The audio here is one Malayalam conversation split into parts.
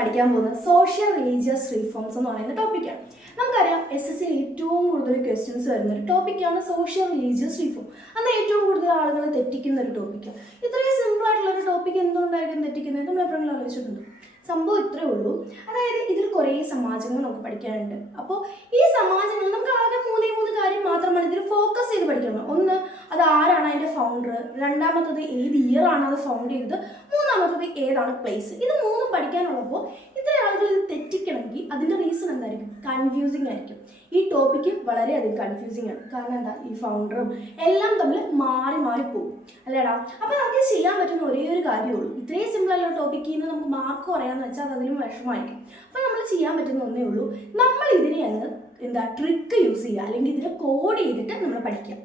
പഠിക്കാൻ പോകുന്നത് സോഷ്യൽ റിലീജിയസ് റീഫോംസ് എന്ന് പറയുന്ന ടോപ്പിക്കാണ്. നമുക്കറിയാം SSC ഏറ്റവും കൂടുതൽ ക്വസ്റ്റ്യൻസ് വരുന്ന ഒരു ടോപ്പിക്കാണ് സോഷ്യൽ റിലീജിയസ് റീഫോം. അത് ഏറ്റവും കൂടുതൽ ആളുകൾ തെറ്റിക്കുന്ന ഒരു ടോപ്പിക്കാണ്. ഇത്രയും സിമ്പിൾ ആയിട്ടുള്ള ഒരു ടോപ്പിക്ക് എന്തുകൊണ്ടായിരിക്കും തെറ്റിക്കുന്നത് നമ്മൾ എപ്പോഴെങ്കിലും ആലോചിച്ചിട്ടുണ്ട്? സംഭവം ഇത്രേ ഉള്ളൂ. അതായത് ഇതിൽ കുറേ സമാജങ്ങൾ നമുക്ക് പഠിക്കാനുണ്ട്. അപ്പോൾ ഈ സമാജങ്ങൾ നമുക്ക് ആകെ മൂന്ന് കാര്യം മാത്രമാണ് ഇതിൽ ഫോക്കസ് ചെയ്ത് പഠിക്കുന്നത്. ഒന്ന്, അത് ആരാണ് അതിൻ്റെ ഫൗണ്ടർ, രണ്ടാമത്തത് ഏത് ഇയർ ആണ് അത് ഫൗണ്ട് ചെയ്തത്, മൂന്നാമത്തത് ഏതാണ് പ്ലേസ്. ഇത് മൂന്നും പഠിക്കാനുള്ളപ്പോൾ ഇത്ര ആളുകൾ ഇത് തെറ്റിക്കണമെങ്കിൽ അതിൻ്റെ റീസൺ എന്തായിരിക്കും? കൺഫ്യൂസിങ് ആയിരിക്കും. ഈ ടോപ്പിക്ക് വളരെയധികം കൺഫ്യൂസിങ് ആണ്. കാരണം എന്താ, ഈ ഫൗണ്ടറും എല്ലാം തമ്മിൽ മാറി പോകും അല്ലേടാ. അപ്പോൾ നമുക്ക് ചെയ്യാൻ പറ്റുന്ന ഒരേ ഒരു കാര്യമുള്ളൂ. ഇത്രയും സിമ്പിളായിട്ടുള്ള ടോപ്പിക്കിൽ നിന്ന് നമുക്ക് മാർക്ക് പറയാമെന്ന് വെച്ചാൽ അത് അതിലും വിഷമമായിരിക്കും. അപ്പോൾ നമ്മൾ ചെയ്യാൻ പറ്റുന്ന ഒന്നേ ഉള്ളൂ, നമ്മൾ ഇതിനെ അങ്ങ് ട്രിക്ക് യൂസ് ചെയ്യുക, അല്ലെങ്കിൽ ഇതിനെ കോഡ് ചെയ്തിട്ട് നമ്മൾ പഠിക്കുക.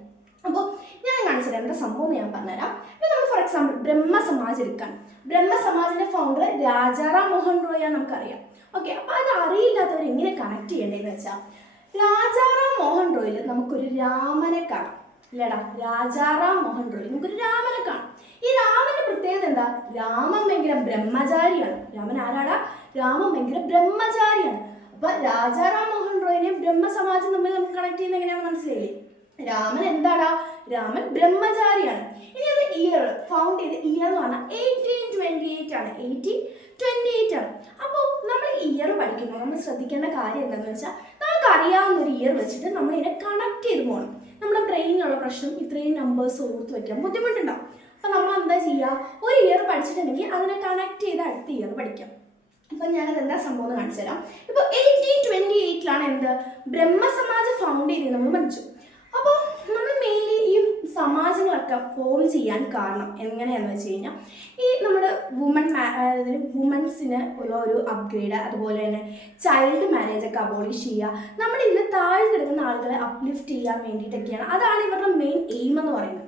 അപ്പോൾ ഞാൻ കാണിച്ചത് എന്താ സംഭവം എന്ന് ഞാൻ പറഞ്ഞുതരാം. ഇപ്പോൾ നമ്മൾ ഫോർ എക്സാമ്പിൾ ബ്രഹ്മസമാജ് എടുക്കാൻ. ബ്രഹ്മസമാജിൻ്റെ ഫൗണ്ടർ രാജാറാം മോഹൻ റോയ് നമുക്കറിയാം. ഓക്കെ, അപ്പോൾ അത് അറിയില്ലാത്തവർ എങ്ങനെ കണക്ട് ചെയ്യേണ്ടതെന്ന് വെച്ചാൽ, രാജാറാം മോഹൻ റോയിൽ നമുക്കൊരു രാമനെ കാണാം അല്ലേടാ. രാജാറാം മോഹൻ റോയിൽ നമുക്കൊരു രാമനെ കാണാം. ഈ രാമന്റെ പ്രത്യേകത എന്താ? രാമൻ ഭയങ്കര ബ്രഹ്മചാരിയാണ്. രാമൻ ആരാടാ? രാമൻ ഭയങ്കര ബ്രഹ്മചാരിയാണ്. അപ്പൊ രാജാറാം മോഹൻ റോയിനെയും ബ്രഹ്മസമാജം തമ്മിൽ നമുക്ക് കണക്ട് ചെയ്യുന്നത് എങ്ങനെയാണെന്ന് മനസ്സിലായില്ലേ? രാമൻ എന്താടാ? രാമൻ ബ്രഹ്മചാരിയാണ്. ഇനി അത് ഇയർ ഫൗണ്ട് ചെയ്ത ഇയർ എന്ന് പറഞ്ഞാൽ 1828 ആണ്. 1828 ആണ്. അപ്പോൾ നമ്മൾ ഇയർ പഠിക്കുമ്പോൾ നമ്മൾ ശ്രദ്ധിക്കേണ്ട കാര്യം എന്താണെന്ന് വെച്ചാൽ, നമുക്ക് അറിയാവുന്ന ഒരു ഇയർ വെച്ചിട്ട് നമ്മൾ ഇതിനെ കണക്ട് ചെയ്ത് പോകണം. നമ്മുടെ ബ്രെയിനിലുള്ള പ്രശ്നം ഇത്രയും നമ്പേഴ്സ് ഓർത്ത് വയ്ക്കാൻ ബുദ്ധിമുട്ടുണ്ടാവും. അപ്പോൾ നമ്മൾ എന്താ ചെയ്യുക, ഒരു ഇയർ പഠിച്ചിട്ടുണ്ടെങ്കിൽ അതിനെ കണക്ട് ചെയ്ത് അടുത്ത ഇയർ പഠിക്കാം. ഇപ്പം ഞാനത് എന്താ സംഭവം എന്ന് കാണിച്ചു തരാം. ഇപ്പോൾ 1828 എന്ത് ബ്രഹ്മസമാജ് ഫൗണ്ട് ചെയ്ത് നമ്മൾ പഠിച്ചു. അപ്പോൾ നമ്മൾ മെയിൻലി ഈ സമാജങ്ങളൊക്കെ ഫോം ചെയ്യാൻ കാരണം എങ്ങനെയാണെന്ന് വെച്ച് കഴിഞ്ഞാൽ, ഈ നമ്മുടെ വുമൻസിന് ഉള്ള ഒരു അപ്ഗ്രേഡ്, അതുപോലെ തന്നെ ചൈൽഡ് മാരേജ് ഒക്കെ അബോളിഷ് ചെയ്യുക, നമ്മുടെ ഇതിൽ താഴെ കിടക്കുന്ന ആളുകളെ അപ്ലിഫ്റ്റ് ചെയ്യാൻ വേണ്ടിയിട്ടൊക്കെയാണ്. അതാണ് ഇവരുടെ മെയിൻ എയിം എന്ന് പറയുന്നത്.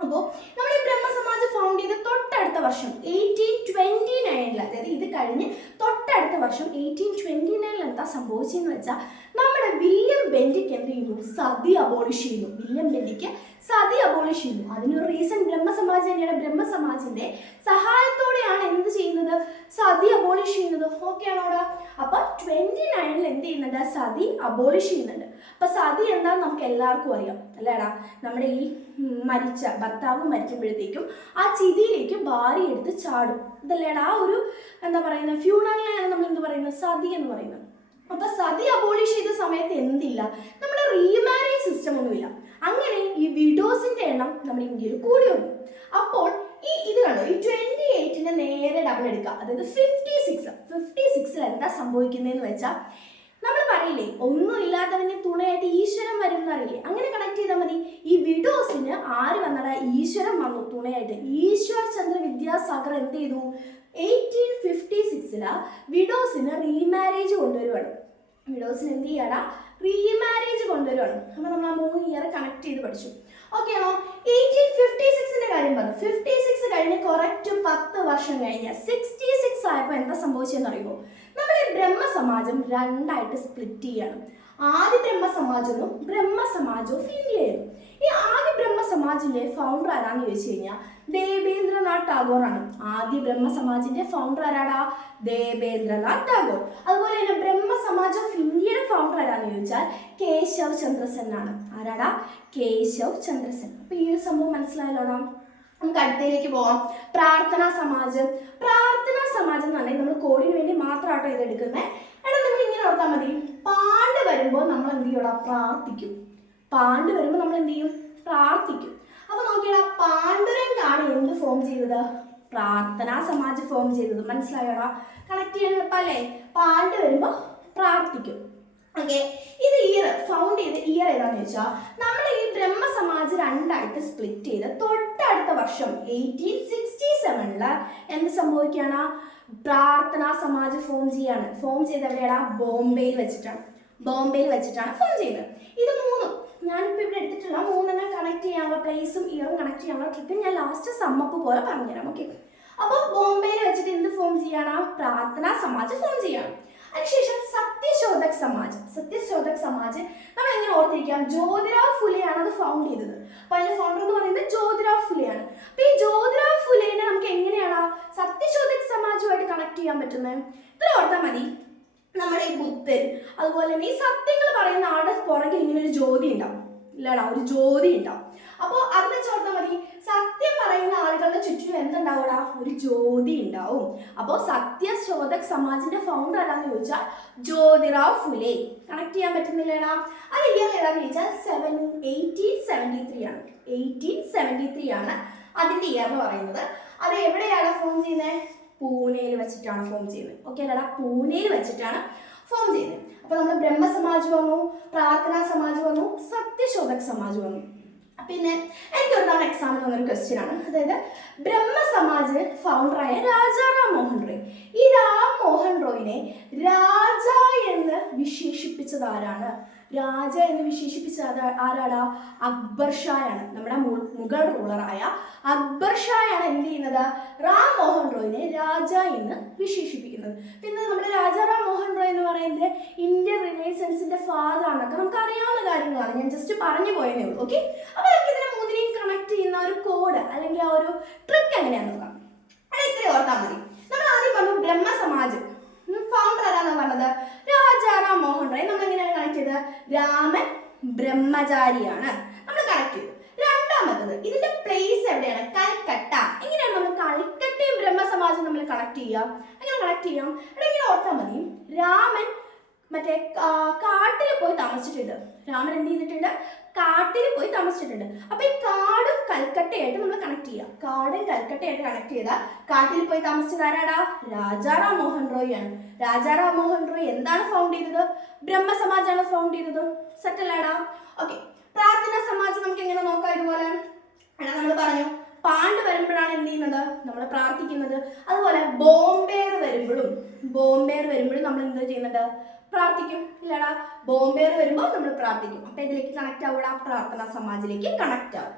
അപ്പോൾ നമ്മൾ ഈ ബ്രഹ്മസമാജ് ഫൗണ്ട് ചെയ്ത് തൊട്ടടുത്ത വർഷം 1829, അതായത് ഇത് കഴിഞ്ഞ് തൊട്ടടുത്ത വർഷം 1829 എന്താ സംഭവിച്ചതെന്ന് വെച്ചാൽ, നമ്മുടെ വില്യം ബെന്റിക് എന്ത് ചെയ്യുന്നു? സതി അബോളിഷ് ചെയ്യുന്നു. വില്യം ബെന്റിക് സതി അബോളിഷ് ചെയ്യുന്നു. അതിനൊരു റീസൺ ബ്രഹ്മസമാജ് തന്നെയാണ്. ബ്രഹ്മസമാജിന്റെ സഹായത്തോടെയാണ് എന്ത് ചെയ്യുന്നത്? സതി അബോളിഷ് ചെയ്യുന്നത്. ഓക്കെ ആണോടാ? അപ്പൊ 29 എന്ത് ചെയ്യുന്നുണ്ട്? സതി അബോളിഷ് ചെയ്യുന്നുണ്ട്. അപ്പൊ സതി എന്താന്ന് നമുക്ക് എല്ലാവർക്കും അറിയാം അല്ലേടാ. നമ്മുടെ ഈ മരിച്ച ഭർത്താവ് മരിക്കുമ്പോഴത്തേക്കും ആ ചിതിയിലേക്ക് ഭാര്യ എടുത്ത് ചാടും. ഇതല്ലേടാ ആ ഒരു എന്താ പറയുന്നത്, ഫ്യൂണറലിനെയാണ് നമ്മൾ എന്ത് പറയുന്നത്? സതി എന്ന് പറയുന്നത്. അപ്പൊ സതി അബോളിഷ് ചെയ്ത സമയത്ത് എന്തില്ല? നമ്മുടെ റീമാരേജ് സിസ്റ്റം ഒന്നുമില്ല. അങ്ങനെ ഈ വിഡോസിന്റെ എണ്ണം നമ്മുടെ ഇന്ത്യയിൽ കൂടി വന്നു. അപ്പോൾ ഇത് കണ്ടോ, ഈ 28 നേരെ ഡബിൾ എടുക്കുക, അതായത് 56 എന്താ സംഭവിക്കുന്നതെന്ന് വെച്ചാൽ, നമ്മൾ പറയില്ലേ ഒന്നും ഇല്ലാത്തവന് തുണയായിട്ട് ഈശ്വരൻ വരും എന്നറിയില്ലേ? അങ്ങനെ കണക്ട് ചെയ്താൽ മതി. ഈ വിഡോസിന് ആര് വന്നടാ? ഈശ്വരൻ വന്നു തുണയായിട്ട്. ഈശ്വർ ചന്ദ്ര വിദ്യാസാഗർ എന്ത് ചെയ്തു? 1856 വിഡോസിന് റീമാരേജ് കൊണ്ടുവരുവാണ്. വിഡോസിന് എന്ത് ചെയ്യാടാ? റീമാരേജ് കൊണ്ടുവരുവാണ്. അപ്പോൾ നമ്മൾ ആ 3 ഇയർ കണക്ട് ചെയ്ത് പഠിച്ചു. ഓക്കെ ആണോ? 1856 കാര്യം പറഞ്ഞു. 56 കഴിഞ്ഞ് കറക്റ്റ് 10 വർഷം കഴിഞ്ഞ് 66 ആയപ്പോൾ എന്താ സംഭവിച്ചതെന്ന് അറിയുമോ? നമ്മുടെ ബ്രഹ്മസമാജം രണ്ടായിട്ട് സ്പ്ലിറ്റ് ചെയ്യാണ്. ആദ്യ ബ്രഹ്മസമാജെന്നും ബ്രഹ്മസമാജ് ഓഫ് ഇന്ത്യ ആയിരുന്നു. ഈ ആദ്യ ബ്രഹ്മസമാജിന്റെ ഫൗണ്ടർ ആരാന്ന് ചോദിച്ചു കഴിഞ്ഞാൽ ദേവേന്ദ്രനാഥ് ടാഗോർ ആണ്. ആദ്യ ബ്രഹ്മസമാജിന്റെ ഫൗണ്ടർ ആരാടാ? ദേവേന്ദ്രനാഥ് ടാഗോർ. അതുപോലെ തന്നെ ബ്രഹ്മസമാജ് ഓഫ് ഇന്ത്യയുടെ ഫൗണ്ടർ ആരാന്ന് ചോദിച്ചാൽ കേശവ് ചന്ദ്ര സെൻ ആണ്. ആരാടാ? കേശവ് ചന്ദ്ര സെൻ. അപ്പൊ ഈ ഒരു സംഭവം മനസ്സിലായല്ലോടാ. നമുക്ക് അടുത്തയിലേക്ക് പോവാം. പ്രാർത്ഥനാ സമാജ് എന്ന് പറഞ്ഞാൽ നമ്മൾ കോഡിന് വേണ്ടി മാത്രമാട്ടോ ഇത് എടുക്കുന്നത്. എടാ നിങ്ങൾ ഇങ്ങനെ ഓർത്താൽ മതി, പാണ്ട് വരുമ്പോൾ നമ്മൾ എന്ത് ചെയ്യൂടാ? പ്രാർത്ഥിക്കും. പാണ്ട് വരുമ്പോൾ നമ്മൾ എന്ത് ചെയ്യും? പ്രാർത്ഥിക്കും. അപ്പൊ നോക്കിയടാ, പാണ്ഡുരംഗാണ് എന്ത് ഫോം ചെയ്തത്? പ്രാർത്ഥനാ സമാജ് ഫോം ചെയ്തത്. മനസ്സിലായോടാ? കണക്ട് ചെയ്യാൻ എളുപ്പല്ലേ? പാണ്ട് വരുമ്പോൾ പ്രാർത്ഥിക്കും. ഓക്കെ, ഇത് ഇയർ ഫൗണ്ട് ചെയ്ത ഇയർ ഏതാന്ന് വെച്ചാൽ, നമ്മൾ ഈ ബ്രഹ്മസമാജ് രണ്ടായിട്ട് സ്പ്ലിറ്റ് ചെയ്ത് തൊട്ടടുത്ത വർഷം 1867 എന്ത് സംഭവിക്കുകയാണ്? പ്രാർത്ഥനാ സമാജ് ഫോം ചെയ്യാണ്. ഫോം ചെയ്ത് എവിടെയാടാ? ബോംബെയിൽ വെച്ചിട്ടാണ്. ഫോം ചെയ്തത്. ഇത് മൂന്നും ഞാനിപ്പോൾ ഇവിടെ എടുത്തിട്ടുള്ള 3 കണക്ട് ചെയ്യാനുള്ള പ്ലേസും ഇയറും കണക്ട് ചെയ്യാനുള്ള ട്രിക്ക് ഞാൻ ലാസ്റ്റ് സമ്മപ്പ് പോലെ പറഞ്ഞുതരാം. ഓക്കെ, അപ്പോൾ ബോംബെയിൽ വെച്ചിട്ട് എന്ത് ഫോം ചെയ്യാണ്? പ്രാർത്ഥനാ സമാജ് ഫോം ചെയ്യാണ്. അതിനുശേഷം സത്യശോധക് സമാജ് നമ്മൾ എങ്ങനെ ഓർത്തിരിക്കാം? ജ്യോതിറാവ് ഫുലെയാണ് അത് ഫൗണ്ട് ചെയ്തത്. അപ്പൊ അതിന്റെ ഫൗണ്ടർ എന്ന് പറയുന്നത് ജ്യോതിറാവ് ഫുലെയാണ്. അപ്പൊ ഈ ജ്യോതിറാവ് ഫുലേനെ നമുക്ക് എങ്ങനെയാണ് സത്യശോധക് സമാജുമായിട്ട് കണക്ട് ചെയ്യാൻ പറ്റുന്നത്? ഇത്ര ഓർത്താൽ മതി, നമ്മുടെ ഈ ബുദ്ധൻ അതുപോലെ തന്നെ ഈ സത്യങ്ങൾ പറയുന്ന ആളുടെ പുറകിൽ ഇങ്ങനെ ഒരു ജ്യോതി ഉണ്ടാവും, ഇല്ലടാ, ഒരു ജ്യോതി ഉണ്ടാവും. അപ്പോൾ അത് വെച്ച് ഓർത്താൽ മതി, സത്യം പറയുന്ന ആളുകളുടെ ചുറ്റിലും എന്തുണ്ടാവൂടാ, ഒരു ജ്യോതി ഉണ്ടാവും. അപ്പോൾ സത്യശോധക് സമാജിന്റെ ഫൗണ്ടർ ഏതാന്ന് ചോദിച്ചാൽ ജ്യോതിറാവ് ഫുലെ. കണക്ട് ചെയ്യാൻ പറ്റുന്നില്ലേടാ? അത് ഇയർ ഏതാന്ന് ചോദിച്ചാൽ 1873 ആണ്. 1873 ആണ് അതിന്റെ ഇയർ എന്ന് പറയുന്നത്. അത് എവിടെയാണ് ഫോം ചെയ്യുന്നത്? പൂനെയിൽ വെച്ചിട്ടാണ് ഫോം ചെയ്യുന്നത്. ഓക്കെ അല്ലടാ, പൂനെയിൽ വെച്ചിട്ടാണ് ഫോം ചെയ്യുന്നത്. അപ്പൊ നമ്മൾ ബ്രഹ്മ സമാജ് വന്നു, പ്രാർത്ഥനാ സമാജ് വന്നു, സത്യശോധക് സമാജ് വന്നു. പിന്നെ എനിക്ക് ഒരു തവണ എക്സാമിന് വന്നൊരു ക്വസ്റ്റ്യൻ ആണ്, അതായത് ബ്രഹ്മ സമാജ് ഫൗണ്ടറായ രാജാറാം മോഹൻ റോയ്, ഈ രാം മോഹൻ റോയിനെ രാജ എന്ന് വിശേഷിപ്പിച്ചത് ആരാണ്? രാജ എന്ന് വിശേഷിപ്പിച്ചത് ആരാടാ? അക്ബർ ഷായാണ്. നമ്മുടെ മുഗൾ റൂളറായ അക്ബർ ഷായാണ് എന്ത് ചെയ്യുന്നത്? റാം മോഹൻ റോയിനെ രാജ എന്ന് വിശേഷിപ്പിക്കുന്നത്. പിന്നെ നമ്മുടെ രാജാറാം മോഹൻ റോയ് എന്ന് പറയുന്നത് ഇന്ത്യൻ റിനൈസൻസിന്റെ ഫാദർ ആണൊക്കെ നമുക്ക് അറിയാവുന്ന കാര്യങ്ങളാണ്, ഞാൻ ജസ്റ്റ് പറഞ്ഞു പോയതേ ഉള്ളൂ. ഓക്കെ, അപ്പൊ നമുക്ക് ഇതിനെ മൂന്നിനെയും കണക്ട് ചെയ്യുന്ന ഒരു കോഡ് അല്ലെങ്കിൽ ആ ഒരു ട്രിക്ക് എങ്ങനെയാന്ന് നോക്കാം. അത് ഇത്രയും ഓർത്താൽ മതി. നമ്മൾ ആദ്യം പറഞ്ഞു ബ്രഹ്മ സമാജ് ഫൗണ്ടർ ആരാന്ന് പറഞ്ഞത് രാജാറാം മോഹൻ റോയ്. നമ്മൾ എങ്ങനെയാണ് കണക്ട് ചെയ്തത്? രാമൻ ബ്രഹ്മചാരിയാണ് നമ്മൾ കണക്ട് ചെയ്തു. രണ്ടാമത്തത് ഇതിന്റെ പ്ലേസ് എവിടെയാണ്? കൽക്കട്ട. എങ്ങനെയാണ് നമ്മൾ കൽക്കട്ടയും ബ്രഹ്മ സമാജും നമ്മൾ കണക്ട് ചെയ്യാം? എങ്ങനെ കണക്ട് ചെയ്യാം? ഇങ്ങനെ ഓർത്താൽ മതി, രാമൻ മറ്റേ കാട്ടിൽ പോയി താമസിച്ചിട്ടുണ്ട്. രാമൻ എന്ത് ചെയ്തിട്ടുണ്ട്? കാട്ടിൽ പോയി താമസിച്ചിട്ടുണ്ട്. അപ്പൊ ഈ കാടും കൽക്കട്ടയായിട്ട് നമ്മൾ കണക്ട് ചെയ്യാം. കാടും കൽക്കട്ടയായിട്ട് കണക്ട് ചെയ്താൽ കാട്ടിൽ പോയി താമസിച്ചത് ആരാടാ? രാജാറാം മോഹൻ റോയ് ആണ്. രാജാറാം മോഹൻ റോയ് എന്താണ് ഫൗണ്ട് ചെയ്തത്? ബ്രഹ്മ സമാജാണ് ഫൗണ്ട് ചെയ്തത്. സെറ്റല്ലാടാ? ഓക്കെ, പ്രാർത്ഥനാ സമാജം നമുക്ക് എങ്ങനെ നോക്കാം? ഇതുപോലെ നമ്മൾ പറഞ്ഞു പാണ്ട് വരുമ്പോഴാണ് എന്ത് ചെയ്യുന്നത്? നമ്മൾ പ്രാർത്ഥിക്കുന്നത്. അതുപോലെ ബോംബേർ വരുമ്പോഴും നമ്മൾ എന്താ ചെയ്യുന്നുണ്ട്? പ്രാർത്ഥിക്കും, ഇല്ലടാ? ബോംബേർ വരുമ്പോൾ നമ്മൾ പ്രാർത്ഥിക്കും. അപ്പൊ ഇതിലേക്ക് കണക്ട് ആവുക, പ്രാർത്ഥനാ സമാജിലേക്ക് കണക്ട് ആവും.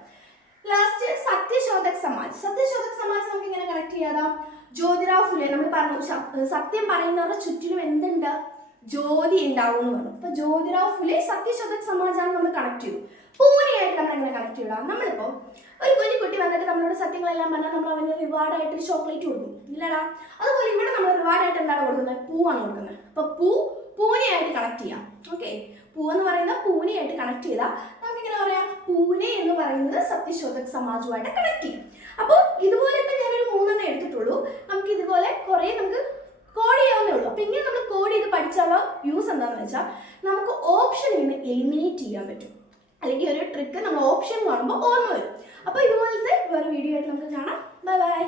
ലാസ്റ്റ് സത്യശോധക് സമാജ്. സത്യശോധക് സമാജ് നമുക്ക് ഇങ്ങനെ കണക്ട് ചെയ്യാതാം? ജ്യോതിറാവ് ഫുലെ. നമ്മൾ പറഞ്ഞു സത്യം പറയുന്നവരുടെ ചുറ്റിലും എന്തുണ്ട്? ജ്യോതി ഉണ്ടാവും എന്ന് പറഞ്ഞു. അപ്പൊ ജ്യോതിറാവ് ഫുലെ സത്യശോധക് സമാജാണ് നമ്മൾ കണക്ട് ചെയ്തു. പൂനെയായിട്ട് നമ്മൾ എങ്ങനെ കണക്ട് ചെയ്യണം? നമ്മളിപ്പോ ഒരു കുഞ്ഞു കുട്ടി വന്നിട്ട് നമ്മളോട് സത്യങ്ങളെല്ലാം പറഞ്ഞാൽ നമ്മൾ അവന് റിവാർഡായിട്ട് ഒരു ചോക്ലേറ്റ് കൊടുക്കും, ഇല്ലടാ? അതുപോലെ ഇവിടെ നമ്മൾ റിവാർഡായിട്ട് എന്താണ് കൊടുക്കുന്നത്? പൂവാണ് കൊടുക്കുന്നത്. അപ്പൊ പൂനെയായിട്ട് കണക്ട് ചെയ്യാം. ഓക്കെ, പൂ എന്ന് പറയുന്ന പൂനെയായിട്ട് കണക്ട് ചെയ്താൽ നമുക്ക് ഇങ്ങനെ പറയാം, പൂനെ എന്ന് പറയുന്നത് സത്യശോധക് സമാജുമായിട്ട് കണക്ട് ചെയ്യും. അപ്പോൾ ഇതുപോലെ ഇപ്പം ഞാനൊരു 3 എടുത്തിട്ടുള്ളൂ. നമുക്ക് ഇതുപോലെ കുറേ നമുക്ക് കോഡ് ചെയ്യാവുന്നേ ഉള്ളൂ. അപ്പൊ ഇങ്ങനെ നമ്മൾ കോഡ് ചെയ്ത് പഠിച്ചാലോ യൂസ് എന്താണെന്ന് വെച്ചാൽ നമുക്ക് ഓപ്ഷനിൽ നിന്ന് എലിമിനേറ്റ് ചെയ്യാൻ പറ്റും. അല്ലെങ്കിൽ ഒരു ട്രിക്ക് നമ്മൾ ഓപ്ഷൻ കാണുമ്പോൾ ഓർമ്മ വരും. അപ്പോൾ ഇതുപോലത്തെ വേറെ വീഡിയോ ആയിട്ട് നമുക്ക് കാണാം. Bye bye.